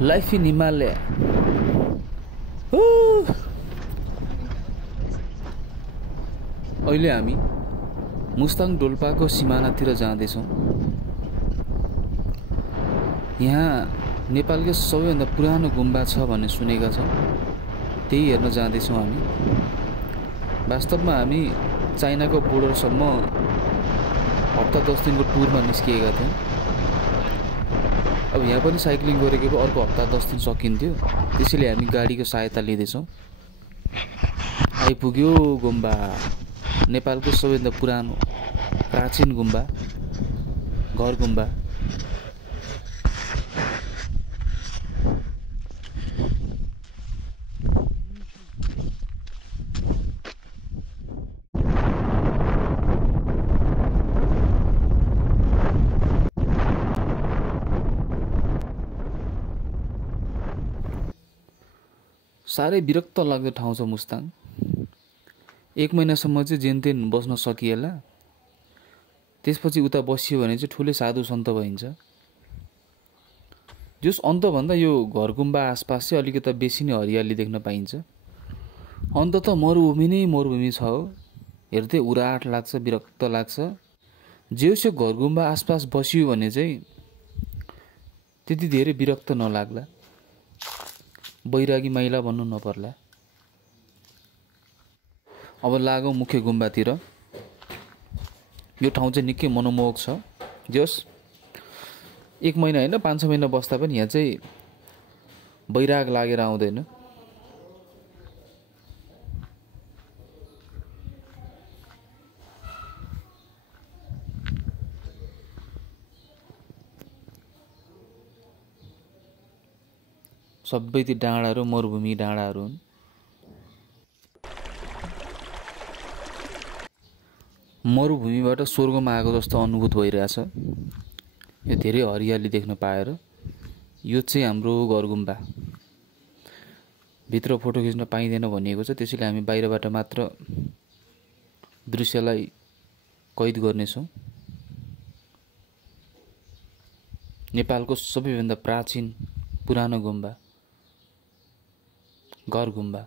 Life in Himalaya. अहिले हामी मुस्ताङ डोल्पाको सिमानातिर जाँदैछौँ। यहाँ नेपालकै सबैभन्दा पुरानो गुम्बा छ भन्ने सुनेका छौँ, त्यही हेर्न जाँदैछौँ हामी। वास्तवमा हामी चाइनाको बोर्डरसम्म हप्ता 10 दिनको टुरमा निस्किएका थियौँ। अब यहाँ पनि साइक्लिङ गरेको भए अर्को हप्ता 10 दिन सकिन्थ्यो, त्यसैले हामी गाडीको सहायता लिँदैछौँ। आइपुग्यो गुम्बा, नेपालको सबैभन्दा पुरानो प्राचीन गुम्बा, घर गुम्बा। साह्रै विरक्त लाग्दो ठाउँ छ मुस्ताङ। 1 महिनासम्म चाहिँ जेनतेन बस्न सकिएला, त्यसपछि उता बसियो भने चाहिँ ठुलै साधु सन्त भइन्छ। जस अन्तभन्दा यो घर गुम्बा आसपास चाहिँ अलिकति बेसी नै हरियाली देख्न पाइन्छ। अन्त त मरुभूमि नै मरुभूमि छ हो, हेर्दै उराट लाग्छ, विरक्त लाग्छ। जेउसो घर गुम्बा आसपास बसियो भने चाहिँ त्यति धेरै विरक्त नलाग्ला, बैरागी माइला भन्नु नपर्ला। अब लागौँ मुख्य गुम्बातिर। यो ठाउँ चाहिँ निकै मनमोहक छ। जस 1 महिना होइन 5-6 महिना बस्दा पनि यहाँ चाहिँ बैराग लागेर आउँदैन। सबै ती डाँडाहरू मरुभूमि डाँडाहरू हुन्। मरुभूमिबाट स्वर्गमा आएको जस्तो अनुभूत भइरहेछ यो धेरै हरियाली देख्न पाएर। यो चाहिँ हाम्रो घर गुम्बा। भित्र फोटो खिच्न पाइँदैन भनिएको छ, त्यसैले हामी बाहिरबाट मात्र दृश्यलाई कैद गर्नेछौँ। नेपालको सबैभन्दा प्राचीन पुरानो गुम्बा, घर गुम्बा।